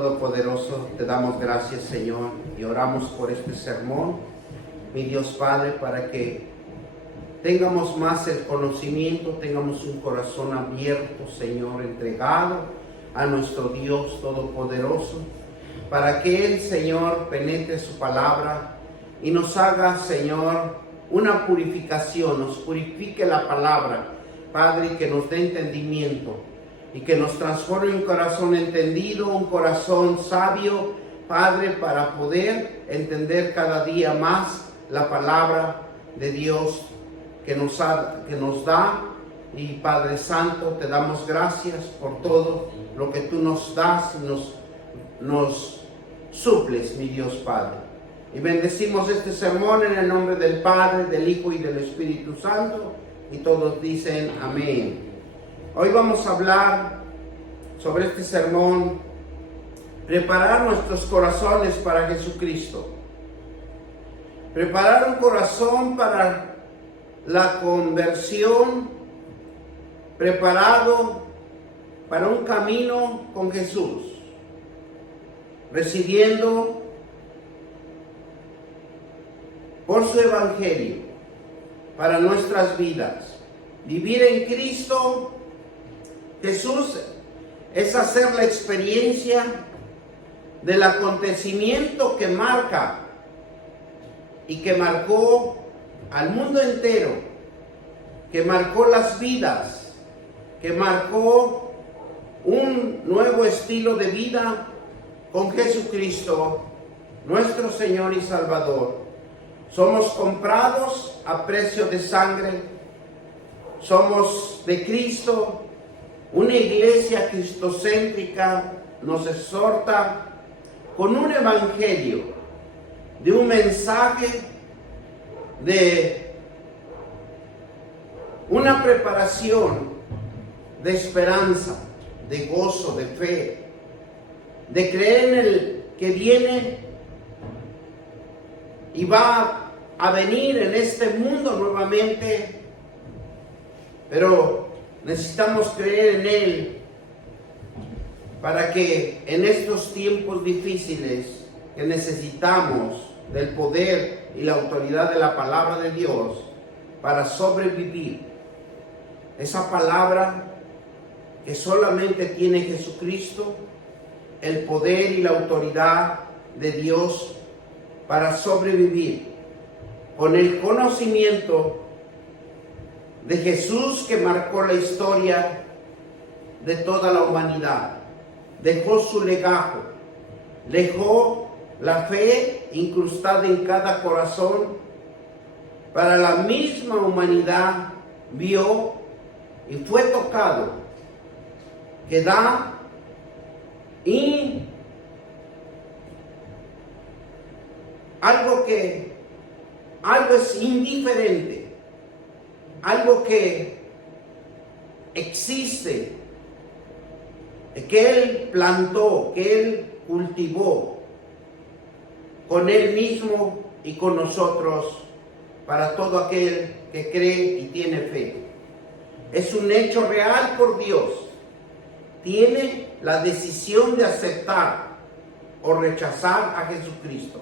Todopoderoso, te damos gracias, Señor, y oramos por este sermón, mi Dios Padre, para que tengamos más el conocimiento, tengamos un corazón abierto, Señor, entregado a nuestro Dios Todopoderoso, para que Él, Señor, penetre su palabra y nos haga, Señor, una purificación, nos purifique la palabra, Padre, que nos dé entendimiento y que nos transforme un corazón entendido, un corazón sabio, Padre, para poder entender cada día más la palabra de Dios que nos da. Y Padre Santo, te damos gracias por todo lo que tú nos das y nos suples, mi Dios Padre. Y bendecimos este sermón en el nombre del Padre, del Hijo y del Espíritu Santo. Y todos dicen amén. Hoy vamos a hablar sobre este sermón, preparar nuestros corazones para Jesucristo. Preparar un corazón para la conversión, preparado para un camino con Jesús, recibiendo por su evangelio para nuestras vidas. Vivir en Cristo Jesús es hacer la experiencia del acontecimiento que marca y que marcó al mundo entero, que marcó las vidas, que marcó un nuevo estilo de vida con Jesucristo, nuestro Señor y Salvador. Somos comprados a precio de sangre, somos de Cristo. Una iglesia cristocéntrica nos exhorta con un evangelio, de un mensaje, de una preparación de esperanza, de gozo, de fe, de creer en el que viene y va a venir en este mundo nuevamente, pero necesitamos creer en Él para que en estos tiempos difíciles que necesitamos del poder y la autoridad de la palabra de Dios para sobrevivir, esa palabra que solamente tiene Jesucristo, el poder y la autoridad de Dios para sobrevivir con el conocimiento de Jesús, que marcó la historia de toda la humanidad, dejó su legajo, dejó la fe incrustada en cada corazón, para la misma humanidad vio y fue tocado, que da y algo es indiferente, algo que existe, que Él plantó, que Él cultivó con Él mismo y con nosotros, para todo aquel que cree y tiene fe. Es un hecho real por Dios. Tiene la decisión de aceptar o rechazar a Jesucristo.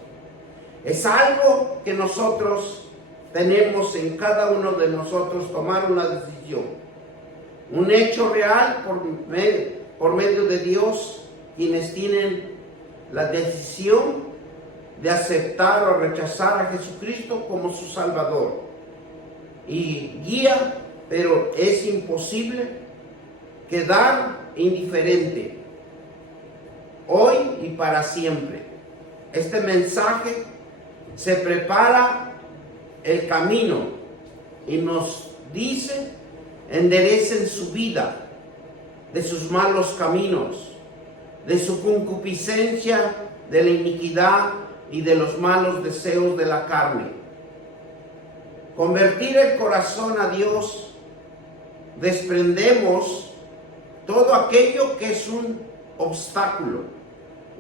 Es algo que nosotros tenemos en cada uno de nosotros, tomar una decisión. Un hecho real por medio de Dios, quienes tienen la decisión de aceptar o rechazar a Jesucristo como su Salvador y guía, pero es imposible quedar indiferente hoy y para siempre. Este mensaje se prepara el camino y nos dice: enderecen su vida de sus malos caminos, de su concupiscencia, de la iniquidad y de los malos deseos de la carne. Convertir el corazón a Dios, desprendemos todo aquello que es un obstáculo,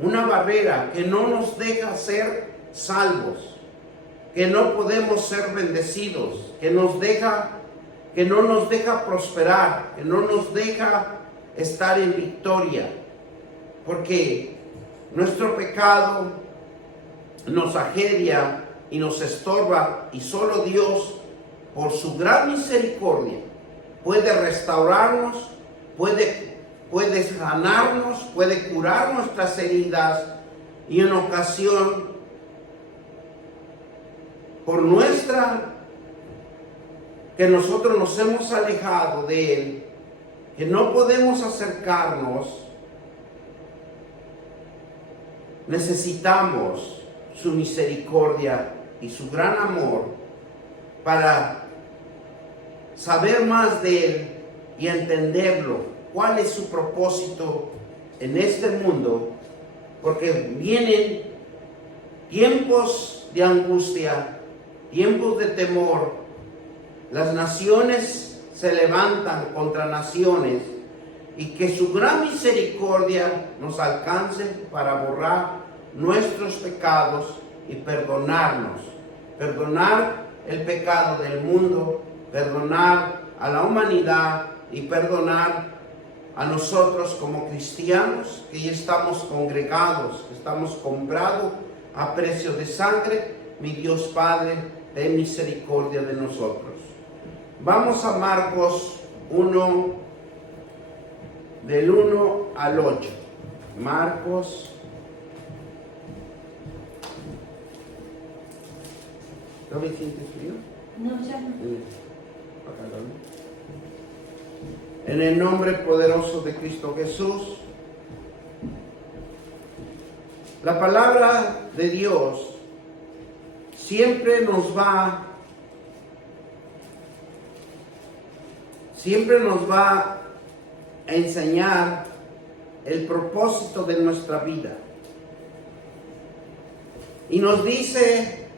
una barrera que no nos deja ser salvos, que no podemos ser bendecidos, que no nos deja prosperar, que no nos deja estar en victoria, porque Nuestro pecado nos ajedia y nos estorba, y solo Dios, por su gran misericordia, puede restaurarnos, puede sanarnos, puede curar nuestras heridas, y en ocasión, por que nosotros nos hemos alejado de Él, que no podemos acercarnos, necesitamos su misericordia y su gran amor para saber más de Él y entenderlo, cuál es su propósito en este mundo, porque vienen tiempos de angustia, tiempos de temor. Las naciones se levantan contra naciones, y que su gran misericordia nos alcance para borrar nuestros pecados y perdonarnos, perdonar el pecado del mundo, perdonar a la humanidad y perdonar a nosotros como cristianos que ya estamos congregados, que estamos comprados a precio de sangre. Mi Dios Padre, ten misericordia de nosotros. Vamos a Marcos 1, del 1 al 8. Marcos. ¿No me sientes frío? No, ya no. En el nombre poderoso de Cristo Jesús, la palabra de Dios siempre nos va a enseñar el propósito de nuestra vida. Y nos dice,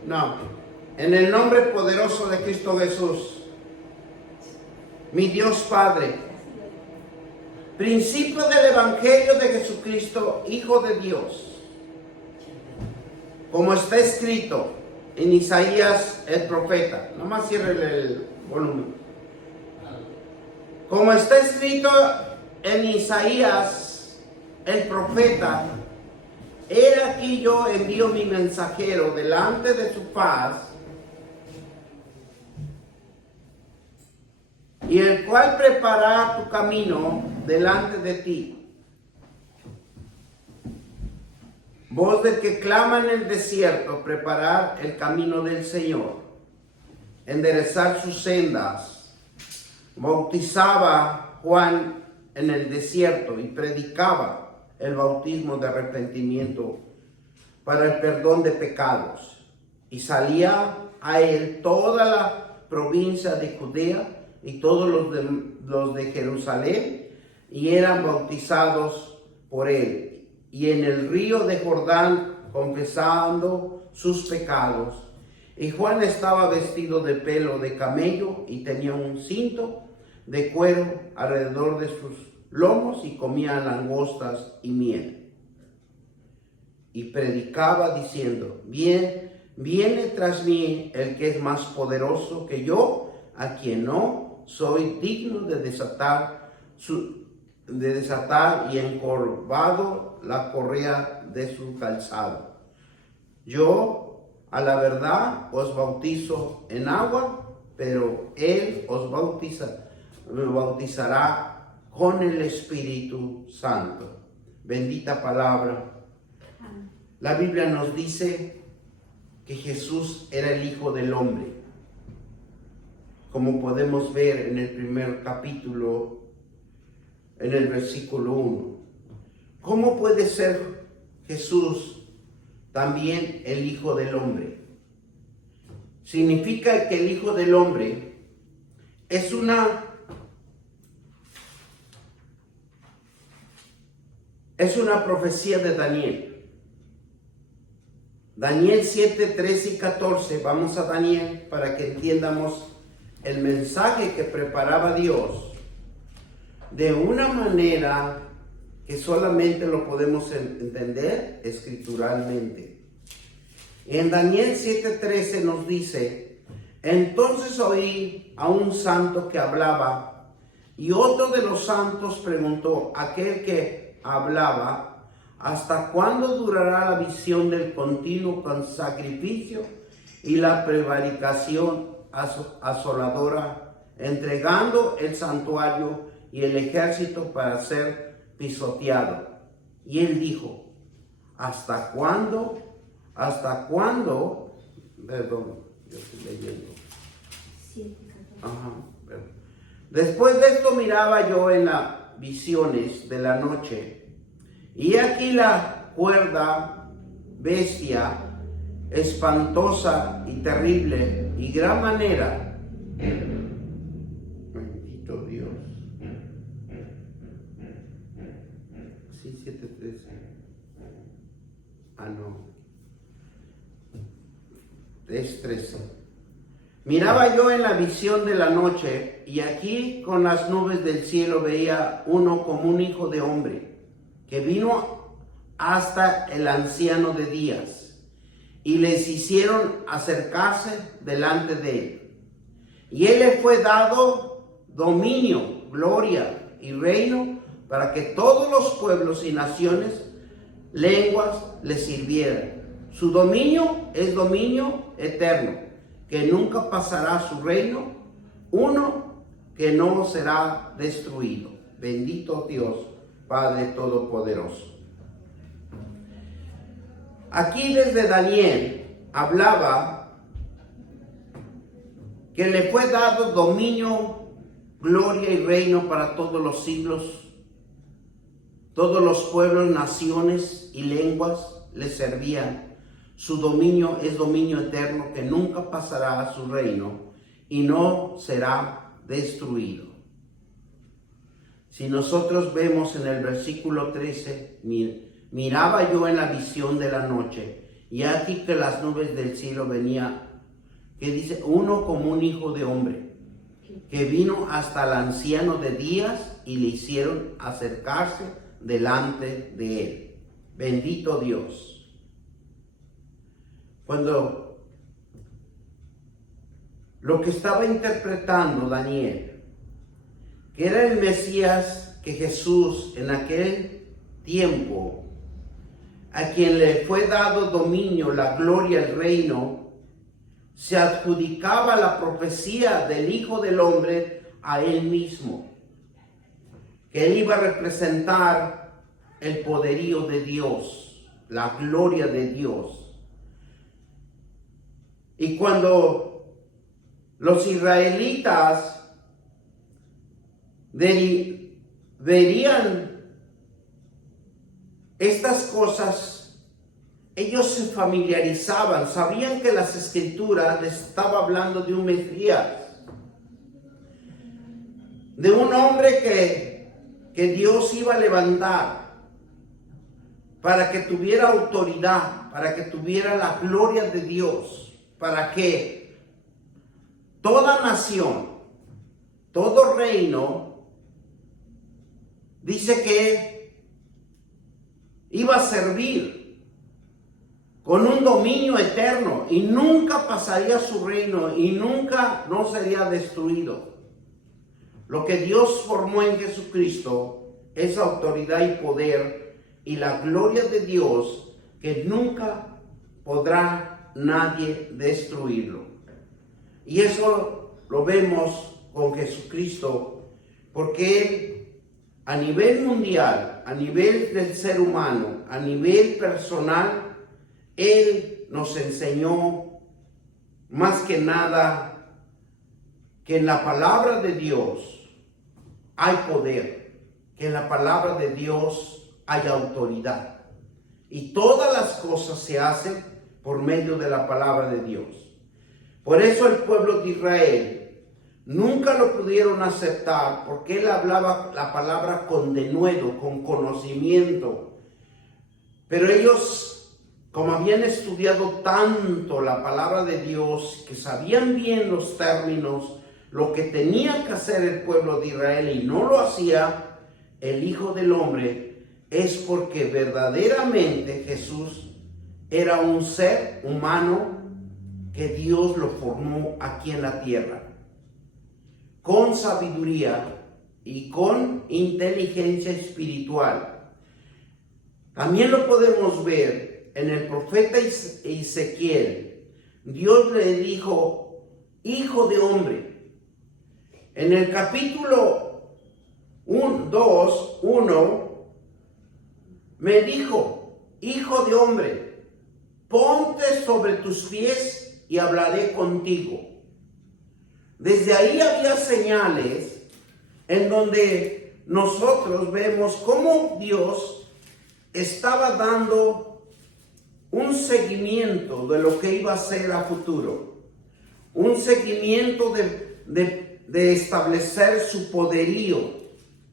en el nombre poderoso de Cristo Jesús, mi Dios Padre, principio del Evangelio de Jesucristo, Hijo de Dios, como está escrito en Isaías el profeta. Nomás cierre el volumen. Como está escrito en Isaías el profeta, he aquí yo envío mi mensajero delante de su faz, y el cual preparará tu camino delante de ti. Voz del que clama en el desierto, preparar el camino del Señor, enderezar sus sendas. Bautizaba Juan en el desierto y predicaba el bautismo de arrepentimiento para el perdón de pecados. Y salía a él toda la provincia de Judea y todos los de Jerusalén, y eran bautizados por él. Y en el río de Jordán confesando sus pecados. Y Juan estaba vestido de pelo de camello y tenía un cinto de cuero alrededor de sus lomos, y comía langostas y miel. Y predicaba diciendo: viene tras mí el que es más poderoso que yo, a quien no soy digno de desatar y encorvado la correa de su calzado. Yo, a la verdad, os bautizo en agua, pero él os bautizará con el Espíritu Santo. Bendita palabra. La Biblia nos dice que Jesús era el Hijo del Hombre, como podemos ver en el primer capítulo, en el versículo 1. ¿Cómo puede ser Jesús también el Hijo del Hombre? Significa que el Hijo del Hombre es una profecía de Daniel. Daniel 7, 13 y 14. Vamos a Daniel para que entiendamos el mensaje que preparaba Dios de una manera que solamente lo podemos entender escrituralmente. En Daniel 7:13 nos dice: entonces oí a un santo que hablaba, y otro de los santos preguntó a aquel que hablaba: ¿Hasta cuándo durará la visión del continuo sacrificio y la prevaricación asoladora, entregando el santuario y el ejército para ser pisoteado? Y él dijo, ¿hasta cuándo? ¿Hasta cuándo? Perdón, yo estoy leyendo. Ajá, perdón. Después de esto miraba yo en las visiones de la noche, y aquí la cuerda bestia, espantosa y terrible y gran manera. Bendito Dios. Sí, 7:13. Ah, no. Es 13. Miraba yo en la visión de la noche, y aquí con las nubes del cielo veía uno como un hijo de hombre, que vino hasta el anciano de días, y les hicieron acercarse delante de él. Y él le fue dado dominio, gloria y reino, para que todos los pueblos y naciones, lenguas, le sirvieran. Su dominio es dominio eterno, que nunca pasará su reino, uno que no será destruido. Bendito Dios, Padre Todopoderoso. Aquí desde Daniel hablaba que le fue dado dominio, gloria y reino para todos los siglos. Todos los pueblos, naciones y lenguas le servían. Su dominio es dominio eterno, que nunca pasará a su reino y no será destruido. Si nosotros vemos en el versículo 13, miraba yo en la visión de la noche, y aquí que las nubes del cielo venía, que dice, uno como un hijo de hombre, que vino hasta el anciano de días y le hicieron acercarse delante de él. Bendito Dios. Cuando lo que estaba interpretando Daniel, que era el Mesías, que Jesús en aquel tiempo, a quien le fue dado dominio, la gloria, el reino, se adjudicaba la profecía del Hijo del Hombre a él mismo, que él iba a representar el poderío de Dios, la gloria de Dios. Y cuando los israelitas verían estas cosas, ellos se familiarizaban, sabían que las escrituras les estaba hablando de un Mesías, de un hombre que Dios iba a levantar para que tuviera autoridad, para que tuviera la gloria de Dios, para que toda nación, todo reino, dice que iba a servir con un dominio eterno y nunca pasaría su reino y nunca no sería destruido. Lo que Dios formó en Jesucristo es autoridad y poder y la gloria de Dios, que nunca podrá nadie destruirlo. Y eso lo vemos con Jesucristo, porque Él, a nivel mundial, a nivel del ser humano, a nivel personal, Él nos enseñó más que nada que en la palabra de Dios hay poder, que en la palabra de Dios hay autoridad. Y todas las cosas se hacen por medio de la palabra de Dios. Por eso el pueblo de Israel nunca lo pudieron aceptar, porque él hablaba la palabra con denuedo, con conocimiento. Pero ellos, como habían estudiado tanto la palabra de Dios, que sabían bien los términos, lo que tenía que hacer el pueblo de Israel y no lo hacía el Hijo del Hombre, es porque verdaderamente Jesús era un ser humano que Dios lo formó aquí en la tierra, con sabiduría y con inteligencia espiritual. También lo podemos ver en el profeta Ezequiel. Dios le dijo, hijo de hombre. En el capítulo 2:1 me dijo, hijo de hombre, ponte sobre tus pies y hablaré contigo. Desde ahí había señales en donde nosotros vemos cómo Dios estaba dando un seguimiento de lo que iba a ser a futuro. Un seguimiento de establecer su poderío,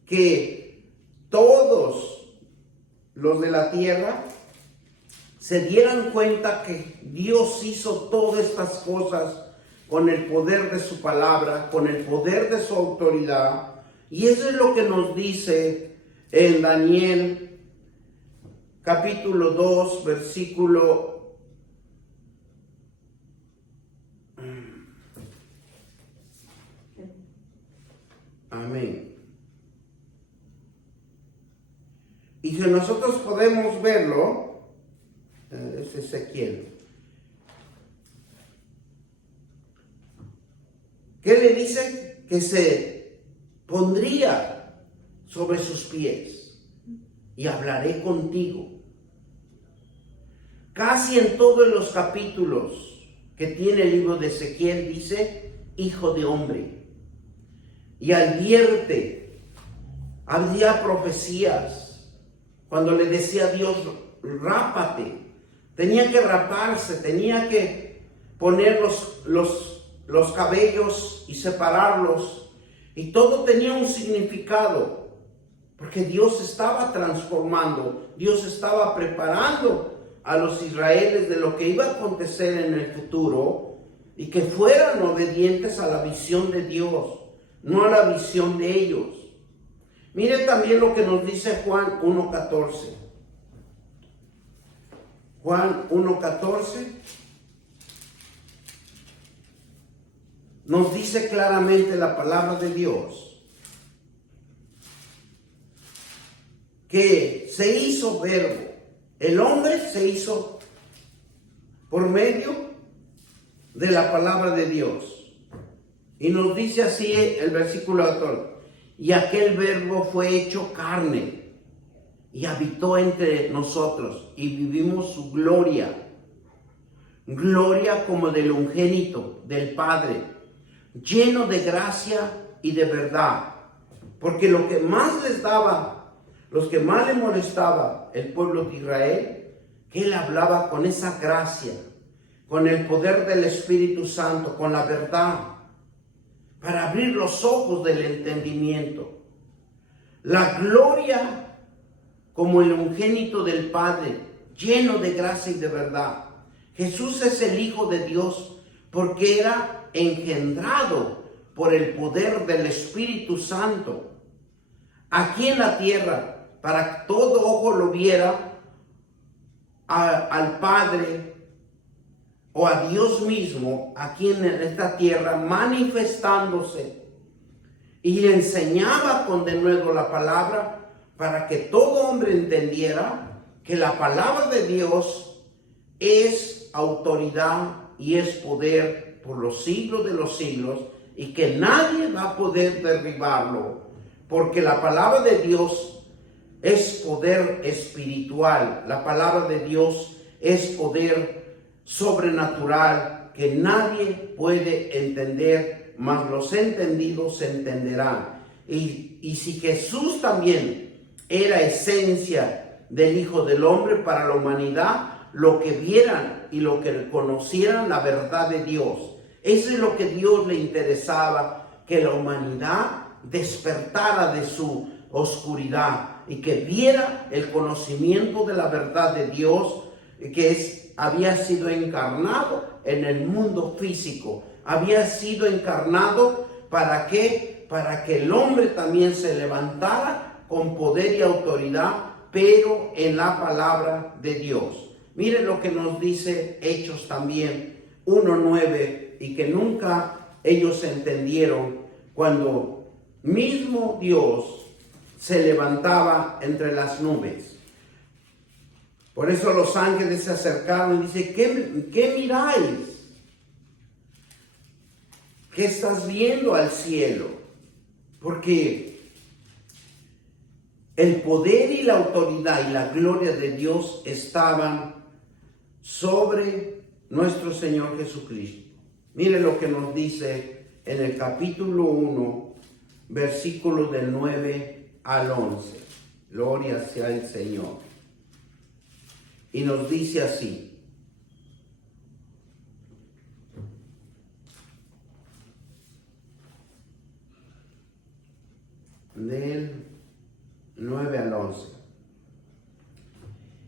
que todos los de la tierra se dieran cuenta que Dios hizo todas estas cosas con el poder de su palabra, con el poder de su autoridad. Y eso es lo que nos dice en Daniel capítulo 2, versículo amén. Y si nosotros podemos verlo, es Ezequiel. ¿Qué le dice? Que se pondría sobre sus pies y hablaré contigo. Casi en todos los capítulos que tiene el libro de Ezequiel dice, hijo de hombre. Y advierte, había profecías, cuando le decía a Dios, rápate, tenía que raparse, tenía que poner los cabellos y separarlos, y todo tenía un significado, porque Dios estaba transformando, Dios estaba preparando a los israelíes de lo que iba a acontecer en el futuro, y que fueran obedientes a la visión de Dios, no a la visión de ellos. Mire también lo que nos dice Juan 1:14. Juan 1:14 nos dice claramente la palabra de Dios que se hizo verbo. El hombre se hizo por medio de la palabra de Dios. Y nos dice así el versículo 14. Y aquel verbo fue hecho carne y habitó entre nosotros y vivimos su gloria. Gloria como del unigénito del Padre, lleno de gracia y de verdad. Porque lo que más les daba, los que más le molestaba el pueblo de Israel, que él hablaba con esa gracia, con el poder del Espíritu Santo, con la verdad, para abrir los ojos del entendimiento. La gloria como el unigénito del Padre, lleno de gracia y de verdad. Jesús es el Hijo de Dios porque era engendrado por el poder del Espíritu Santo aquí en la tierra, para que todo ojo lo viera al Padre o a Dios mismo aquí en esta tierra manifestándose, y le enseñaba con denuedo la palabra para que todo hombre entendiera que la palabra de Dios es autoridad y es poder por los siglos de los siglos, y que nadie va a poder derribarlo, porque la palabra de Dios es poder espiritual, la palabra de Dios es poder sobrenatural que nadie puede entender, mas los entendidos se entenderán. Y si Jesús también era esencia del Hijo del Hombre para la humanidad, lo que vieran y lo que conocieran la verdad de Dios, eso es lo que Dios le interesaba, que la humanidad despertara de su oscuridad y que viera el conocimiento de la verdad de Dios, que había sido encarnado en el mundo físico, había sido encarnado ¿para qué? Para que el hombre también se levantara con poder y autoridad, pero en la palabra de Dios. Miren lo que nos dice Hechos también 1:9, y que nunca ellos entendieron cuando mismo Dios se levantaba entre las nubes. Por eso los ángeles se acercaron y dice, ¿qué miráis? ¿Qué estás viendo al cielo? Porque el poder y la autoridad y la gloria de Dios estaban sobre nuestro Señor Jesucristo. Mire lo que nos dice en el capítulo 1, versículos del 9 al 11. Gloria sea el Señor. Y nos dice así: del 9 al 11.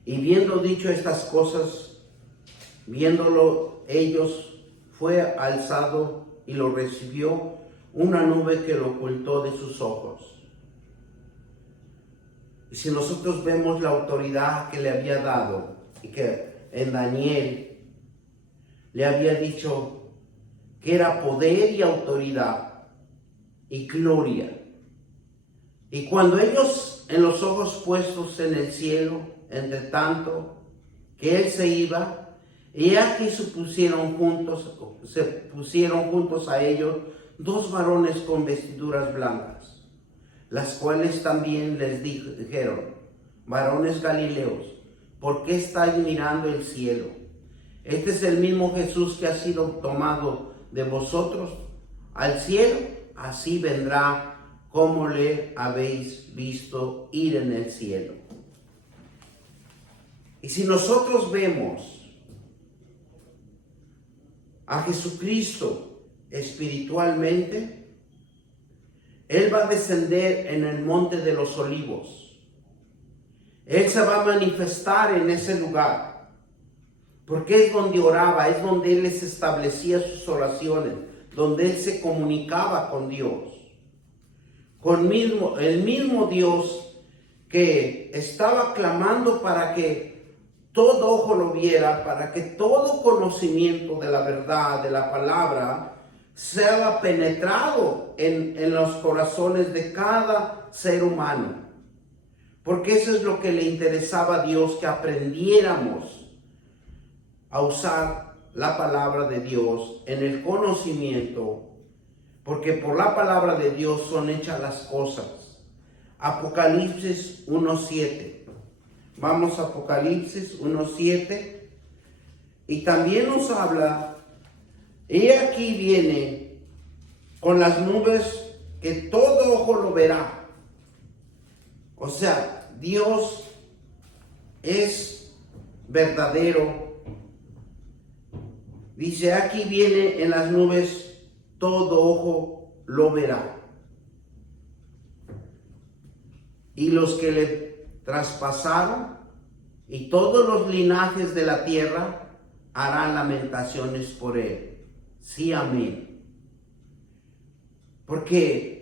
Y viendo dicho estas cosas, viéndolo ellos, fue alzado y lo recibió una nube que lo ocultó de sus ojos. Y si nosotros vemos la autoridad que le había dado, y que en Daniel le había dicho que era poder y autoridad y gloria. Y cuando ellos, en los ojos puestos en el cielo, entre tanto que él se iba, y aquí se pusieron juntos a ellos dos varones con vestiduras blancas, las cuales también les dijeron: varones galileos, ¿por qué estáis mirando el cielo? Este es el mismo Jesús que ha sido tomado de vosotros al cielo, así vendrá como le habéis visto ir en el cielo. Y si nosotros vemos a Jesucristo espiritualmente, Él va a descender en el monte de los olivos. Él se va a manifestar en ese lugar, porque es donde oraba, es donde Él les establecía sus oraciones, donde Él se comunicaba con Dios. El mismo Dios que estaba clamando para que todo ojo lo viera, para que todo conocimiento de la verdad, de la palabra, sea penetrado en los corazones de cada ser humano. Porque eso es lo que le interesaba a Dios, que aprendiéramos a usar la palabra de Dios en el conocimiento, porque por la palabra de Dios son hechas las cosas. Apocalipsis 1:7. Vamos a Apocalipsis 1:7. Y también nos habla, he aquí viene con las nubes que todo ojo lo verá. O sea, Dios es verdadero. Dice, aquí viene en las nubes, todo ojo lo verá. Y los que le traspasaron y todos los linajes de la tierra harán lamentaciones por él. Sí, amén. Porque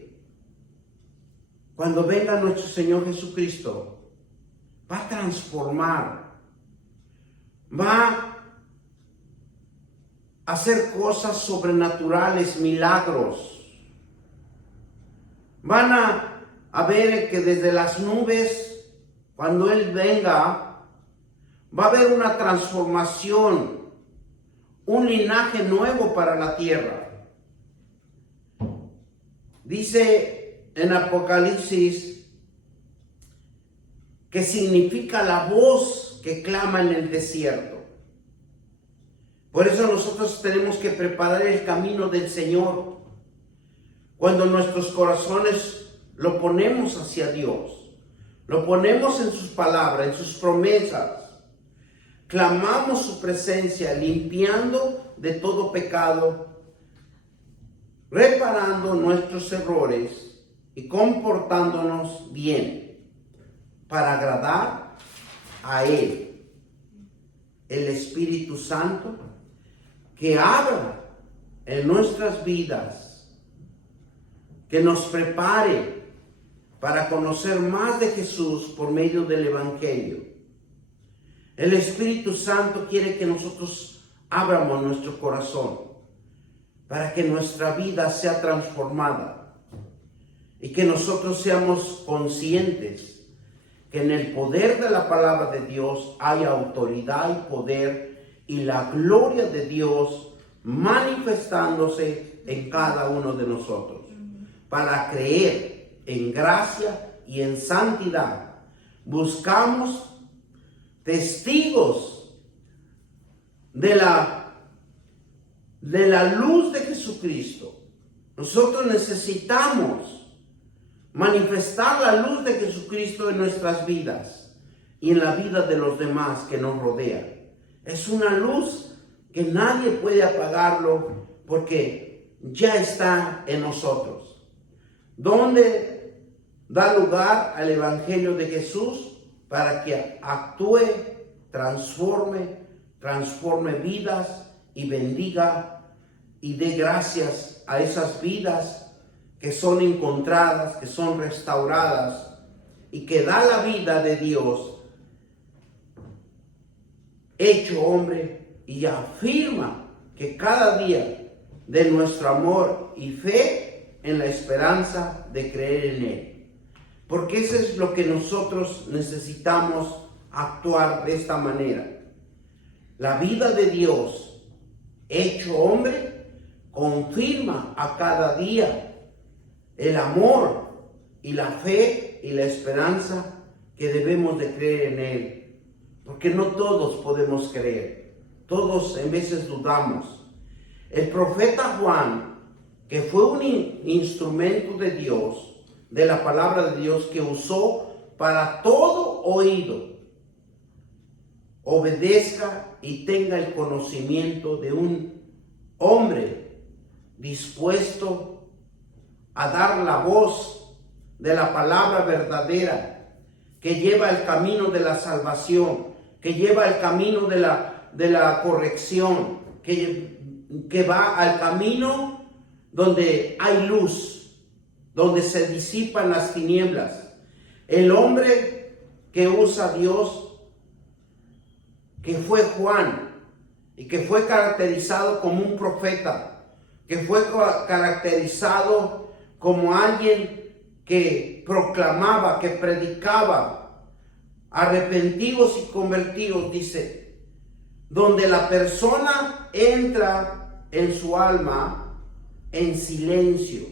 cuando venga nuestro Señor Jesucristo, va a transformar, va a hacer cosas sobrenaturales, milagros. Van a ver que desde las nubes, cuando Él venga, va a haber una transformación, un linaje nuevo para la tierra. Dice en Apocalipsis que significa la voz que clama en el desierto. Por eso nosotros tenemos que preparar el camino del Señor. Cuando nuestros corazones lo ponemos hacia Dios, lo ponemos en sus palabras, en sus promesas, clamamos su presencia, limpiando de todo pecado, reparando nuestros errores y comportándonos bien para agradar a Él, el Espíritu Santo, que abra en nuestras vidas, que nos prepare para conocer más de Jesús por medio del Evangelio. El Espíritu Santo quiere que nosotros abramos nuestro corazón para que nuestra vida sea transformada y que nosotros seamos conscientes que en el poder de la palabra de Dios hay autoridad y poder y la gloria de Dios manifestándose en cada uno de nosotros. Para creer en gracia y en santidad, buscamos testigos de la luz de Jesucristo. Nosotros necesitamos manifestar la luz de Jesucristo en nuestras vidas y en la vida de los demás que nos rodean. Es una luz que nadie puede apagarlo porque ya está en nosotros. Donde da lugar al Evangelio de Jesús para que actúe, transforme vidas y bendiga y dé gracias a esas vidas que son encontradas, que son restauradas y que da la vida de Dios hecho hombre y afirma que cada día de nuestro amor y fe en la esperanza de creer en Él. Porque eso es lo que nosotros necesitamos actuar de esta manera. La vida de Dios hecho hombre confirma a cada día el amor y la fe y la esperanza que debemos de creer en Él. Porque no todos podemos creer. Todos en veces dudamos. El profeta Juan, que fue un instrumento de Dios, de la palabra de Dios, que usó para todo oído, obedezca y tenga el conocimiento de un hombre dispuesto a dar la voz de la palabra verdadera, que lleva el camino de la salvación, que lleva el camino de la corrección, que va al camino donde hay luz, donde se disipan las tinieblas. El hombre que usa a Dios, que fue Juan, y que fue caracterizado como un profeta, que fue caracterizado como alguien que proclamaba, que predicaba, arrepentidos y convertidos, dice, donde la persona entra en su alma en silencio,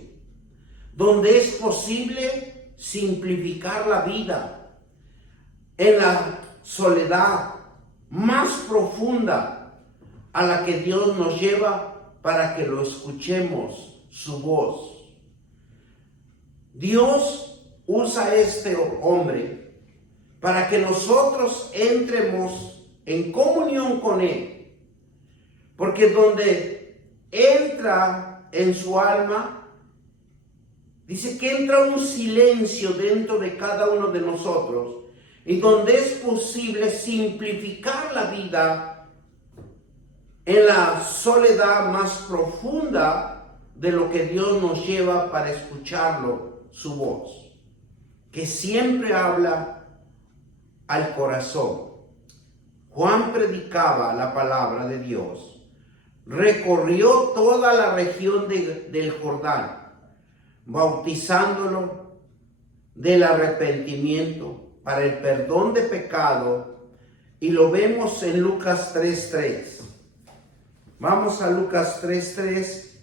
donde es posible simplificar la vida, en la soledad más profunda a la que Dios nos lleva para que lo escuchemos su voz. Dios usa a este hombre para que nosotros entremos en comunión con Él. Porque donde entra en su alma, dice que entra un silencio dentro de cada uno de nosotros, y donde es posible simplificar la vida en la soledad más profunda de lo que Dios nos lleva para escucharlo, su voz, que siempre habla al corazón. Juan predicaba la palabra de Dios, recorrió toda la región del Jordán, bautizándolo del arrepentimiento para el perdón de pecado, y lo vemos en Lucas 3:3. Vamos a Lucas 3:3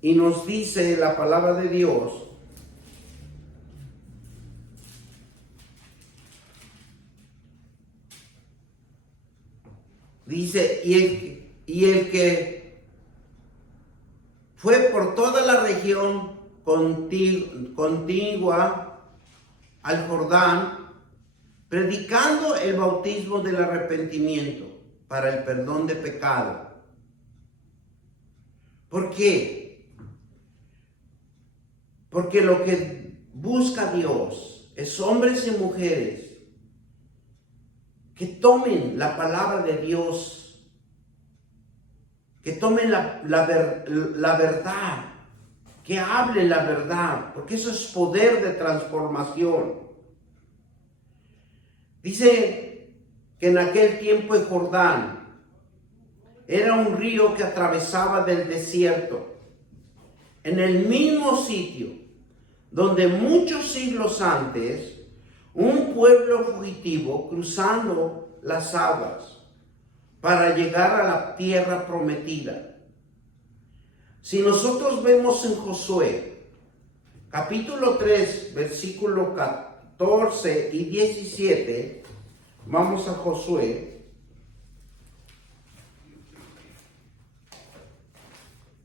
y nos dice la palabra de Dios: dice, y el que fue por toda la región contigua al Jordán, predicando el bautismo del arrepentimiento para el perdón de pecado. ¿Por qué? Porque lo que busca Dios es hombres y mujeres que tomen la palabra de Dios, que tomen la verdad, que hablen la verdad, porque eso es poder de transformación. Dice que en aquel tiempo el Jordán era un río que atravesaba del desierto, en el mismo sitio donde muchos siglos antes Un pueblo fugitivo cruzando las aguas para llegar a la tierra prometida. Si nosotros vemos en Josué, capítulo 3, versículo 14 y 17, vamos a Josué,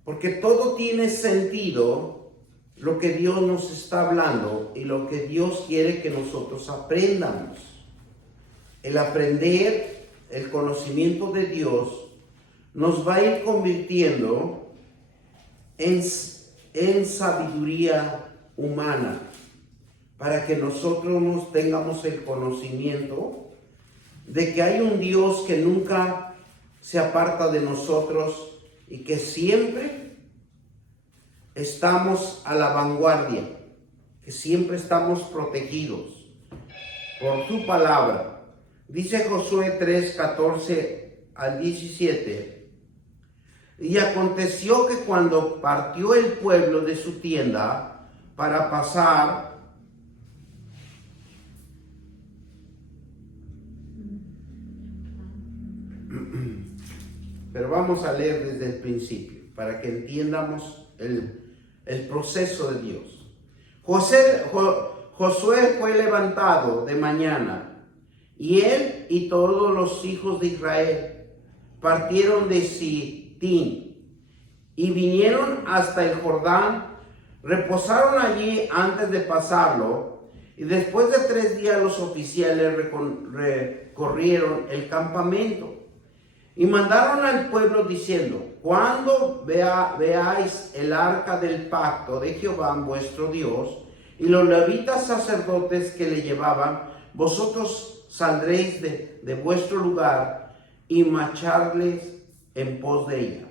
porque todo tiene sentido lo que Dios nos está hablando y lo que Dios quiere que nosotros aprendamos. El aprender el conocimiento de Dios nos va a ir convirtiendo en sabiduría humana, para que nosotros nos tengamos el conocimiento de que hay un Dios que nunca se aparta de nosotros y que siempre estamos a la vanguardia, que siempre estamos protegidos por tu palabra. Dice Josué 3, 14 al 17, y aconteció que cuando partió el pueblo de su tienda para pasar, pero vamos a leer desde el principio para que entiendamos el proceso de Dios. Josué fue levantado de mañana, y él y todos los hijos de Israel partieron de Sittim y vinieron hasta el Jordán, reposaron allí antes de pasarlo, y después de 3 días los oficiales recorrieron el campamento y mandaron al pueblo diciendo: cuando veáis el arca del pacto de Jehová vuestro Dios y los levitas sacerdotes que le llevaban, vosotros saldréis de vuestro lugar y marcharles en pos de ella,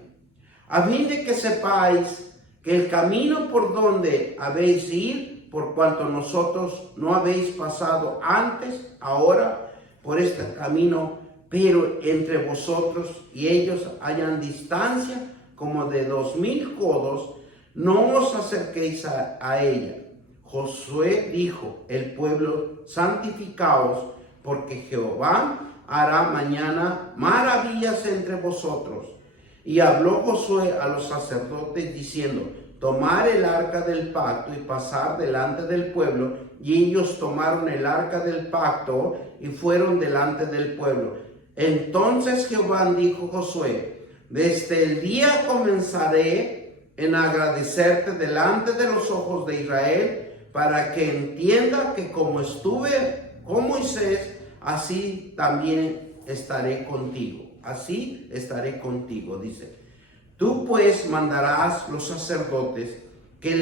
a fin de que sepáis que el camino por donde habéis de ir, por cuanto nosotros no habéis pasado antes, ahora por este camino, pero entre vosotros y ellos hayan distancia como de 2000 codos, no os acerquéis a ella. Josué dijo: el pueblo, santificaos, porque Jehová hará mañana maravillas entre vosotros. Y habló Josué a los sacerdotes diciendo: tomar el arca del pacto y pasar delante del pueblo. Y ellos tomaron el arca del pacto y fueron delante del pueblo. Entonces Jehová dijo a Josué: desde el día comenzaré en agradecerte delante de los ojos de Israel, para que entienda que como estuve con Moisés, así también estaré contigo. Así estaré contigo, dice. Tú pues mandarás los sacerdotes que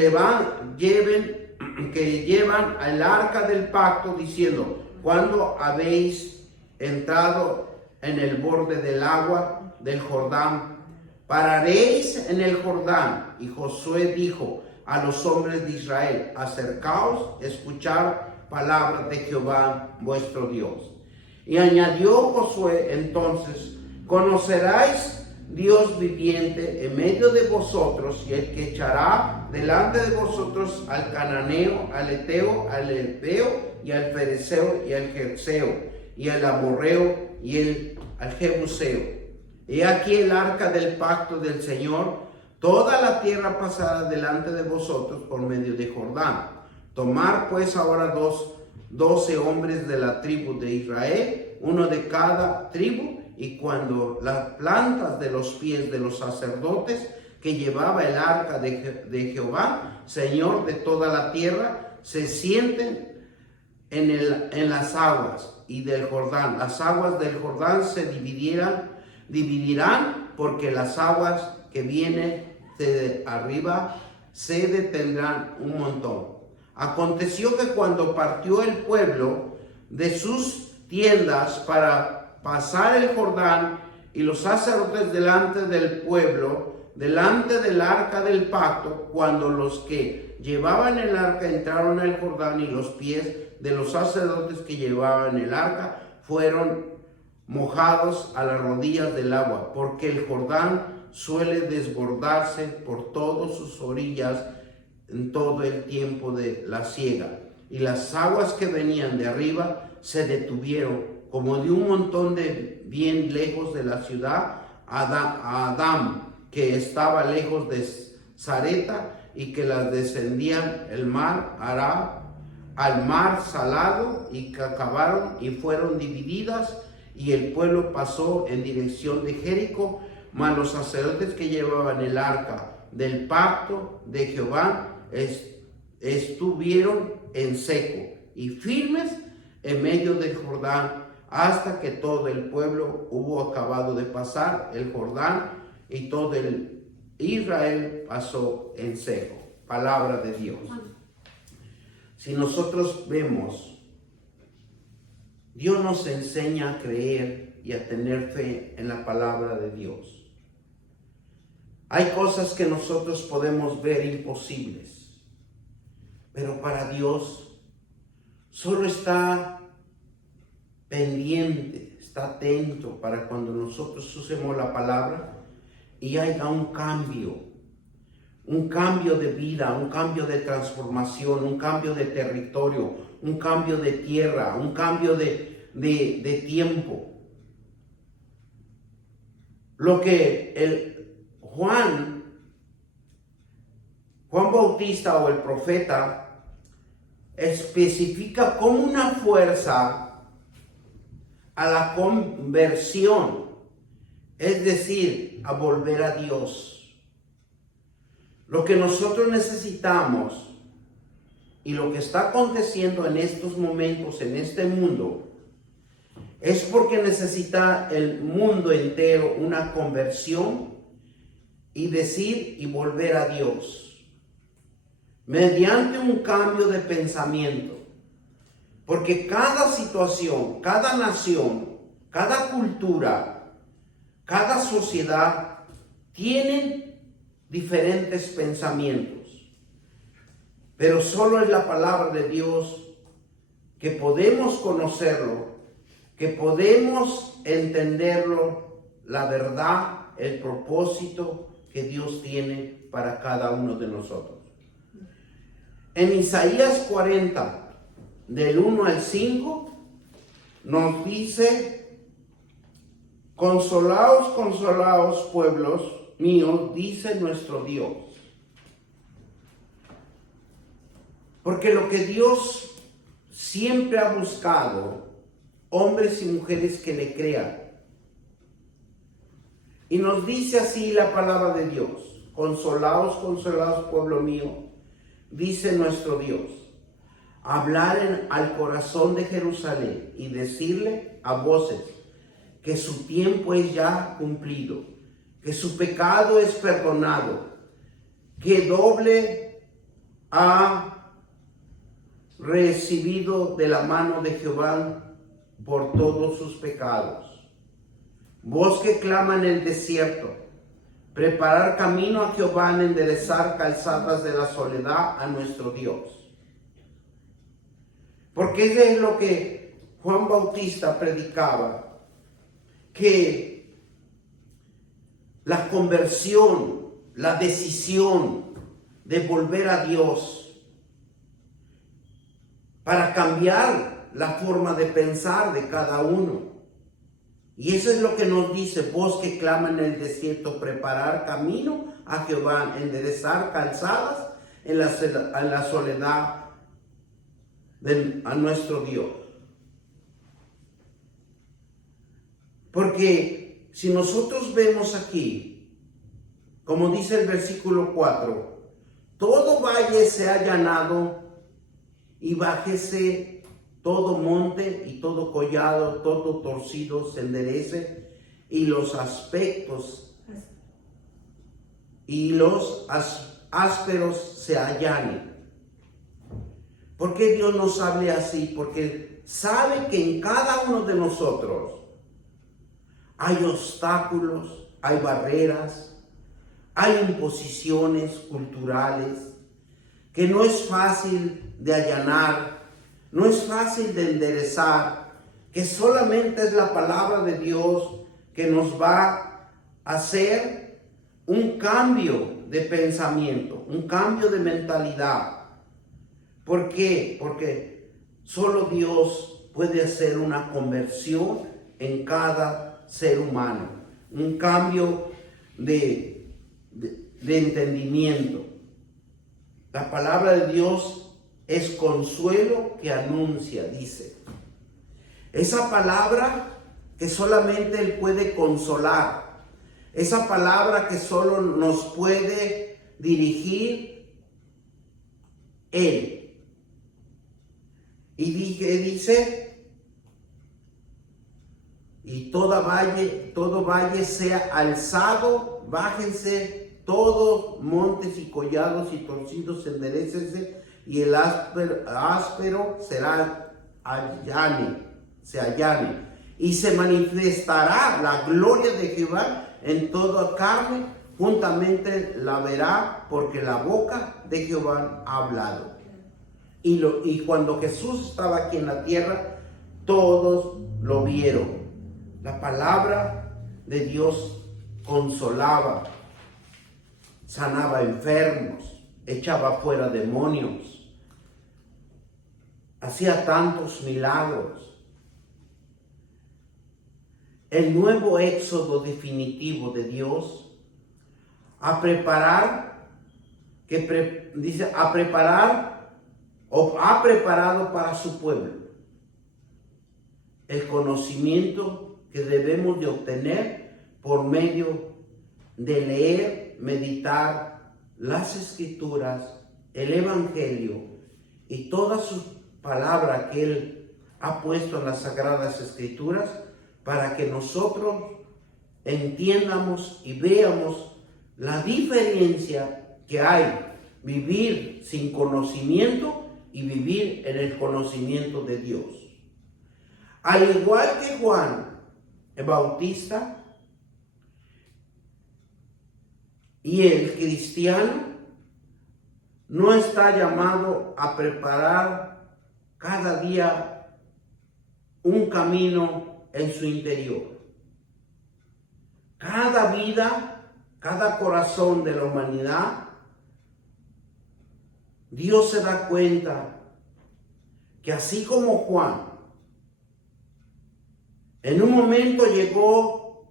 llevan el arca del pacto, diciendo: cuando habéis entrado en el borde del agua del Jordán, pararéis en el Jordán. Y Josué dijo a los hombres de Israel: acercaos, escuchad palabras de Jehová vuestro Dios. Y añadió Josué entonces: conoceráis Dios viviente en medio de vosotros, y el que echará delante de vosotros al cananeo, al eteo, al hebreo, y al fereceo, y al jerseo, y al amorreo, y al jebuseo. He aquí el arca del pacto del Señor, toda la tierra pasará delante de vosotros por medio de Jordán. Tomar pues ahora 12 hombres de la tribu de Israel, uno de cada tribu, y cuando las plantas de los pies de los sacerdotes que llevaba el arca de Jehová, Señor de toda la tierra, se sienten en las aguas y del Jordán. Las aguas del Jordán se dividirán, porque las aguas que vienen de arriba se detendrán un montón. Aconteció que cuando partió el pueblo de sus tiendas para pasar el Jordán, y los sacerdotes delante del pueblo, delante del arca del pacto, cuando los que llevaban el arca entraron al Jordán, y los pies de los sacerdotes que llevaban el arca fueron mojados a las rodillas del agua, porque el Jordán suele desbordarse por todas sus orillas en todo el tiempo de la siega. y las aguas que venían de arriba se detuvieron, como de un montón de bien lejos de la ciudad, a Adam, que estaba lejos de Zareta, y que las descendían el mar al mar salado, y que acabaron y fueron divididas, y el pueblo pasó en dirección de Jericó, mas los sacerdotes que llevaban el arca del pacto de Jehová estuvieron en seco y firmes en medio del Jordán, hasta que todo el pueblo hubo acabado de pasar el Jordán, y todo el Israel pasó en seco. Palabra de Dios. Si nosotros vemos, Dios nos enseña a creer y a tener fe en la palabra de Dios. Hay cosas que nosotros podemos ver imposibles, pero para Dios solo está pendiente, está atento para cuando nosotros usemos la palabra y haya un cambio de vida, un cambio de transformación, un cambio de territorio, un cambio de tierra, un cambio de tiempo. Lo que el Juan Bautista o el profeta especifica como una fuerza a la conversión, es decir, a volver a Dios. Lo que nosotros necesitamos y lo que está aconteciendo en estos momentos en este mundo es porque necesita el mundo entero una conversión y decir y volver a Dios mediante un cambio de pensamiento, porque cada situación, cada nación, cada cultura, cada sociedad tienen diferentes pensamientos, pero solo es la palabra de Dios que podemos conocerlo, que podemos entenderlo, la verdad, el propósito que Dios tiene para cada uno de nosotros. En Isaías 40, del 1 al 5, nos dice: consolaos, consolaos, pueblos míos, dice nuestro Dios. Porque lo que Dios siempre ha buscado, hombres y mujeres que le crean. Y nos dice así la palabra de Dios: consolaos, consolaos, pueblo mío, dice nuestro Dios. Hablar al corazón de Jerusalén y decirle a voces que su tiempo es ya cumplido, que su pecado es perdonado, que doble ha recibido de la mano de Jehová por todos sus pecados. Voz que clama en el desierto, preparar camino a Jehová, en enderezar calzadas de la soledad a nuestro Dios. Porque eso es lo que Juan Bautista predicaba, que la conversión, la decisión de volver a Dios para cambiar la forma de pensar de cada uno. Y eso es lo que nos dice: voz que clama en el desierto, preparar camino a Jehová, enderezar calzadas en la soledad a nuestro Dios. Porque si nosotros vemos aquí, como dice el versículo 4, todo valle se ha allanado y bájese todo monte y todo collado, todo torcido se enderece, y los aspectos y los ásperos se allanen. ¿Por qué Dios nos hable así? Porque sabe que en cada uno de nosotros hay obstáculos, hay barreras, hay imposiciones culturales que no es fácil de allanar, no es fácil de enderezar, que solamente es la palabra de Dios que nos va a hacer un cambio de pensamiento, un cambio de mentalidad, ¿Por qué? Porque solo Dios puede hacer una conversión en cada ser humano, un cambio de entendimiento. La palabra de Dios es consuelo que anuncia, dice. Esa palabra que solamente Él puede consolar, esa palabra que solo nos puede dirigir Él. Y dice, y todo valle sea alzado, bájense todos montes y collados y torcidos, enderécense, y el áspero será se allane, y se manifestará la gloria de Jehová en toda carne, juntamente la verá, porque la boca de Jehová ha hablado. Y cuando Jesús estaba aquí en la tierra, todos lo vieron. La palabra de Dios consolaba, sanaba enfermos, echaba fuera demonios, hacía tantos milagros. El nuevo éxodo definitivo de Dios ha preparado para su pueblo el conocimiento que debemos de obtener por medio de leer, meditar las Escrituras, el Evangelio y toda su palabra que Él ha puesto en las Sagradas Escrituras, para que nosotros entiendamos y veamos la diferencia que hay vivir sin conocimiento y vivir en el conocimiento de Dios. Al igual que Juan el Bautista y el cristiano, no está llamado a preparar cada día un camino en su interior. Cada vida, cada corazón de la humanidad, Dios se da cuenta que así como Juan, en un momento llegó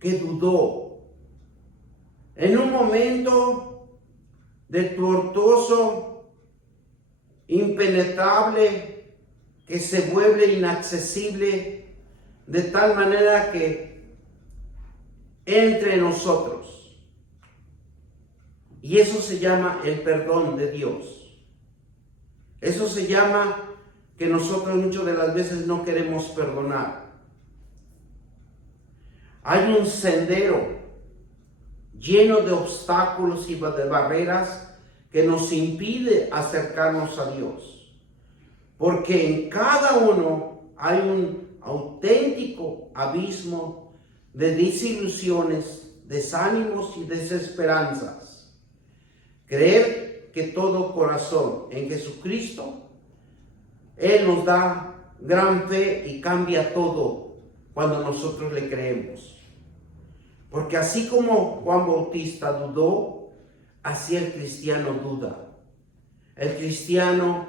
que dudó, en un momento de tortuoso, impenetrable, que se vuelve inaccesible, de tal manera que entre nosotros. Y eso se llama el perdón de Dios. Eso se llama que nosotros muchas de las veces no queremos perdonar. Hay un sendero lleno de obstáculos y de barreras que nos impide acercarnos a Dios. Porque en cada uno hay un auténtico abismo de desilusiones, desánimos y desesperanzas. Creer que todo corazón en Jesucristo, Él nos da gran fe y cambia todo cuando nosotros le creemos. Porque así como Juan Bautista dudó, así el cristiano duda. El cristiano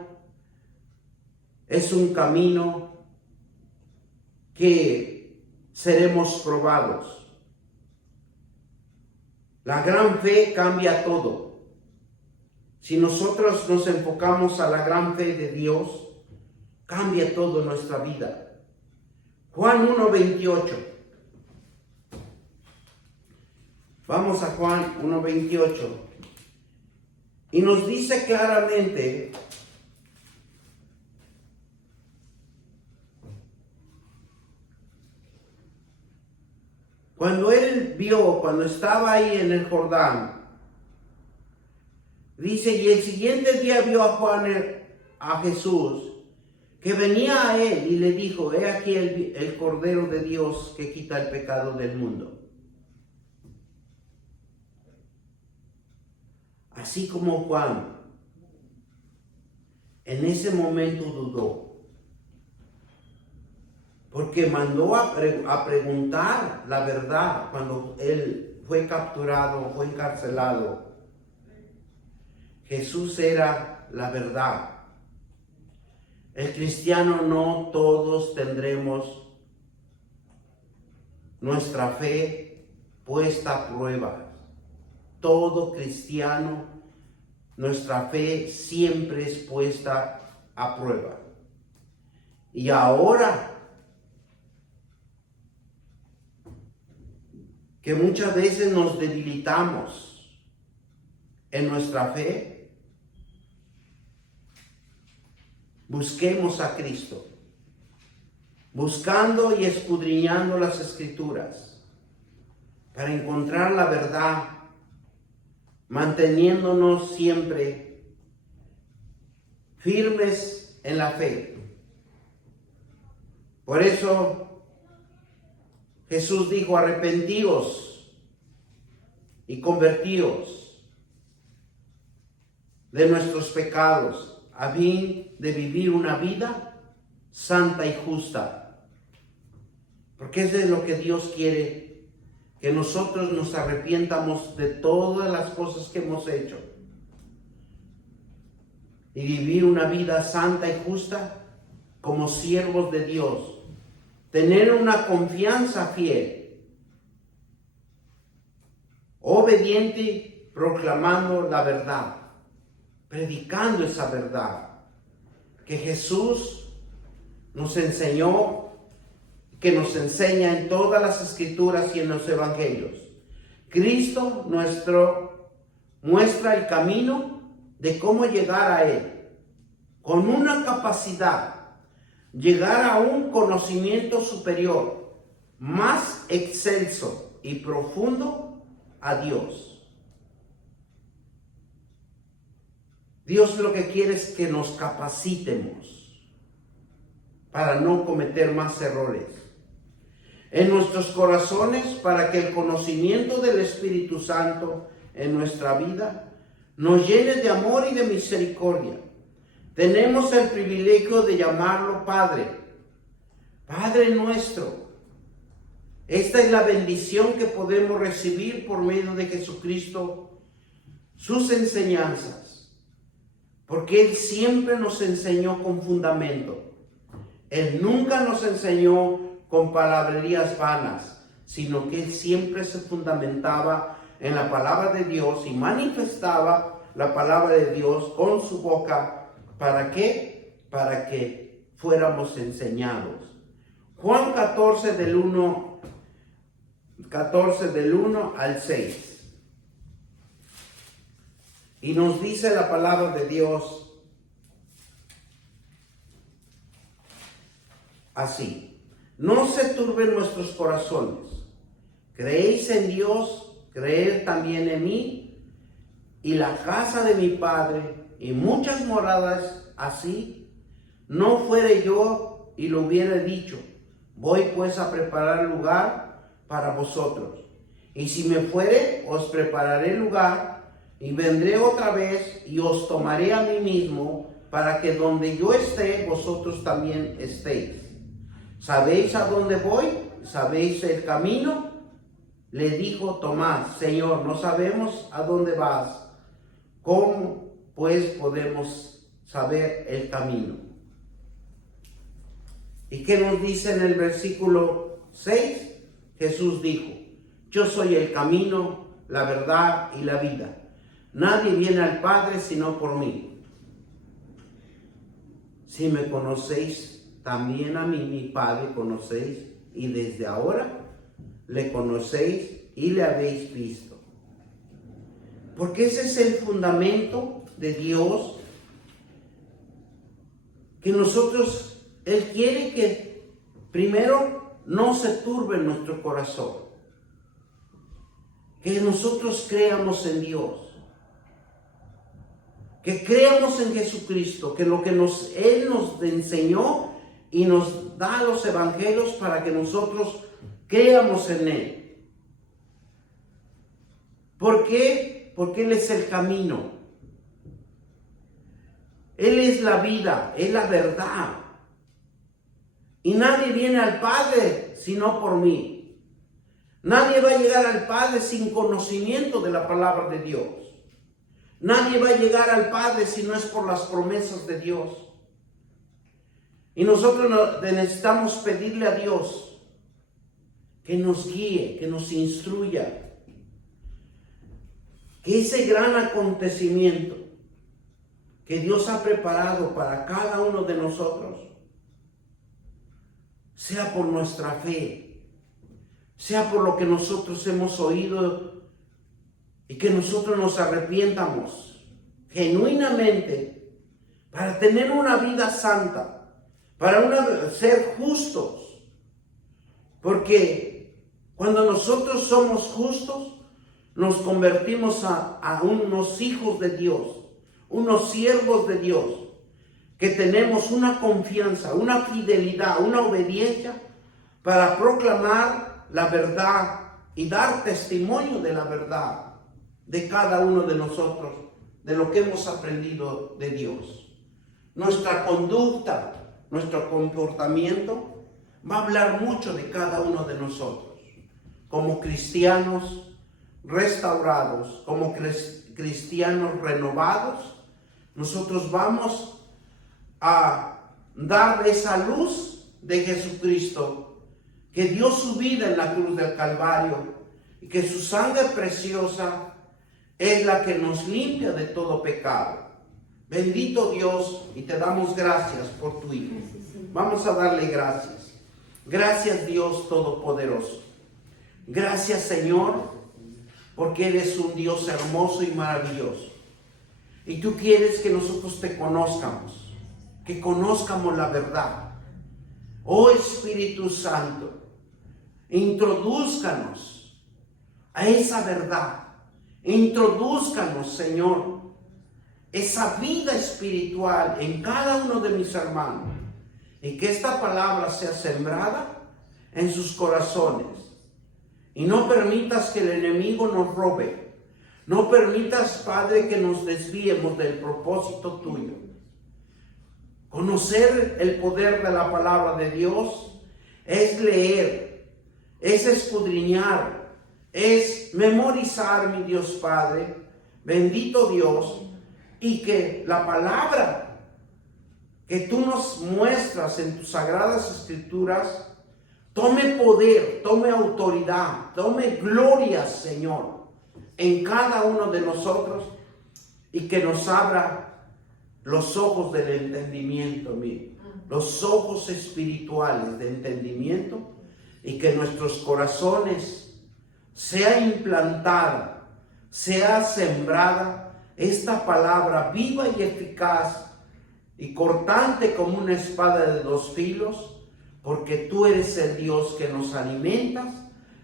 es un camino que seremos probados. La gran fe cambia todo. Si nosotros nos enfocamos a la gran fe de Dios, cambia todo en nuestra vida. Juan 1:28. Vamos a Juan 1:28. Y nos dice claramente cuando él vio, cuando estaba ahí en el Jordán, dice, y el siguiente día vio a Jesús, que venía a él y le dijo, he aquí el Cordero de Dios que quita el pecado del mundo. Así como Juan, en ese momento dudó, porque mandó a preguntar la verdad cuando él fue capturado, fue encarcelado. Jesús era la verdad. El cristiano no todos tendremos nuestra fe puesta a prueba. Todo cristiano, nuestra fe siempre es puesta a prueba. Y ahora que muchas veces nos debilitamos en nuestra fe, busquemos a Cristo, buscando y escudriñando las Escrituras para encontrar la verdad, manteniéndonos siempre firmes en la fe. Por eso Jesús dijo: arrepentíos y convertíos de nuestros pecados a fin de vivir una vida santa y justa. Porque es de lo que Dios quiere, que nosotros nos arrepientamos de todas las cosas que hemos hecho y vivir una vida santa y justa como siervos de Dios. Tener una confianza fiel, obediente, proclamando la verdad, predicando esa verdad que Jesús nos enseñó, que nos enseña en todas las Escrituras y en los Evangelios. Cristo muestra el camino de cómo llegar a Él, con una capacidad, llegar a un conocimiento superior, más excelso y profundo a Dios. Dios lo que quiere es que nos capacitemos para no cometer más errores en nuestros corazones, para que el conocimiento del Espíritu Santo en nuestra vida nos llene de amor y de misericordia. Tenemos el privilegio de llamarlo Padre, Padre nuestro. Esta es la bendición que podemos recibir por medio de Jesucristo, sus enseñanzas, porque Él siempre nos enseñó con fundamento. Él nunca nos enseñó con palabrerías vanas, sino que Él siempre se fundamentaba en la palabra de Dios y manifestaba la palabra de Dios con su boca. ¿Para qué? Para que fuéramos enseñados. Juan 14 del 1 al 6. Y nos dice la palabra de Dios así: no se turben nuestros corazones. Creéis en Dios, creed también en mí. Y la casa de mi Padre y muchas moradas así, no fuere yo y lo hubiera dicho. Voy pues a preparar lugar para vosotros. Y si me fuere, os prepararé lugar, y vendré otra vez y os tomaré a mí mismo, para que donde yo esté, vosotros también estéis. ¿Sabéis a dónde voy? ¿Sabéis el camino? Le dijo Tomás: Señor, no sabemos a dónde vas. ¿Cómo pues podemos saber el camino? ¿Y qué nos dice en el versículo 6? Jesús dijo: yo soy el camino, la verdad y la vida. Nadie viene al Padre sino por mí. Si me conocéis, también a mí, mi Padre, conocéis, y desde ahora le conocéis y le habéis visto. Porque ese es el fundamento de Dios, que nosotros, Él quiere que primero no se turbe nuestro corazón, que nosotros creamos en Dios, que creamos en Jesucristo, que lo que Él nos enseñó y nos da los evangelios para que nosotros creamos en Él. ¿Por qué? Porque Él es el camino. Él es la vida, es la verdad. Y nadie viene al Padre sino por mí. Nadie va a llegar al Padre sin conocimiento de la palabra de Dios. Nadie va a llegar al Padre si no es por las promesas de Dios. Y nosotros necesitamos pedirle a Dios que nos guíe, que nos instruya, que ese gran acontecimiento que Dios ha preparado para cada uno de nosotros sea por nuestra fe, sea por lo que nosotros hemos oído y que nosotros nos arrepientamos genuinamente para tener una vida santa, para ser justos. Porque cuando nosotros somos justos, nos convertimos a unos hijos de Dios, unos siervos de Dios, que tenemos una confianza, una fidelidad, una obediencia para proclamar la verdad y dar testimonio de la verdad de cada uno de nosotros, de lo que hemos aprendido de Dios. Nuestra conducta, nuestro comportamiento va a hablar mucho de cada uno de nosotros. Como cristianos restaurados, como cristianos renovados, nosotros vamos a dar esa luz de Jesucristo, que dio su vida en la cruz del Calvario y que su sangre preciosa es la que nos limpia de todo pecado. Bendito Dios, y te damos gracias por tu Hijo. Vamos a darle gracias. Gracias, Dios Todopoderoso. Gracias, Señor, porque eres un Dios hermoso y maravilloso. Y tú quieres que nosotros te conozcamos, que conozcamos la verdad. Oh Espíritu Santo, introdúzcanos a esa verdad. Introdúzcanos, Señor, esa vida espiritual en cada uno de mis hermanos. Y que esta palabra sea sembrada en sus corazones. Y no permitas que el enemigo nos robe. No permitas, Padre, que nos desviemos del propósito tuyo. Conocer el poder de la palabra de Dios es leer, es escudriñar, es memorizar, mi Dios Padre, bendito Dios, y que la palabra que tú nos muestras en tus sagradas escrituras tome poder, tome autoridad, tome gloria, Señor, en cada uno de nosotros, y que nos abra los ojos del entendimiento, los ojos espirituales de entendimiento, y que nuestros corazones sea implantada, sea sembrada esta palabra viva y eficaz y cortante como una espada de dos filos, porque tú eres el Dios que nos alimentas,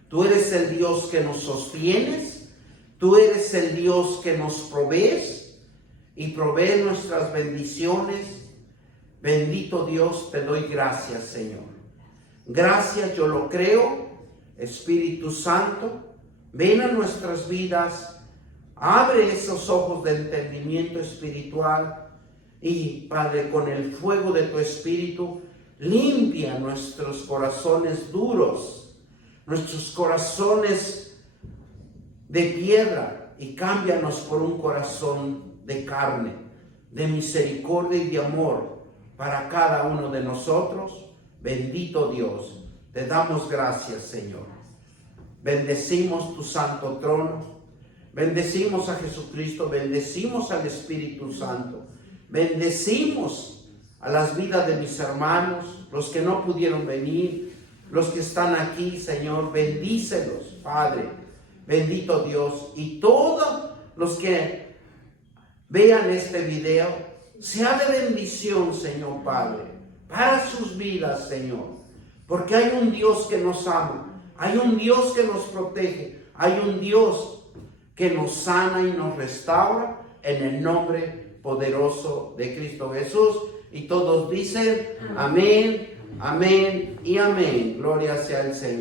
tú eres el Dios que nos sostienes, tú eres el Dios que nos provees y provee nuestras bendiciones. Bendito Dios, te doy gracias, Señor. Gracias, yo lo creo. Espíritu Santo, ven a nuestras vidas, abre esos ojos de entendimiento espiritual y, Padre, con el fuego de tu Espíritu, limpia nuestros corazones duros, nuestros corazones de piedra, y cámbianos por un corazón de carne, de misericordia y de amor para cada uno de nosotros. Bendito Dios, te damos gracias, Señor. Bendecimos tu santo trono, bendecimos a Jesucristo, bendecimos al Espíritu Santo, bendecimos a las vidas de mis hermanos, los que no pudieron venir, los que están aquí, Señor, bendícelos, Padre, bendito Dios, y todos los que vean este video, sea de bendición, Señor Padre, para sus vidas, Señor, porque hay un Dios que nos ama, hay un Dios que nos protege, hay un Dios que nos sana y nos restaura, en el nombre poderoso de Cristo Jesús. Y todos dicen amén, amén y amén. Gloria sea el Señor.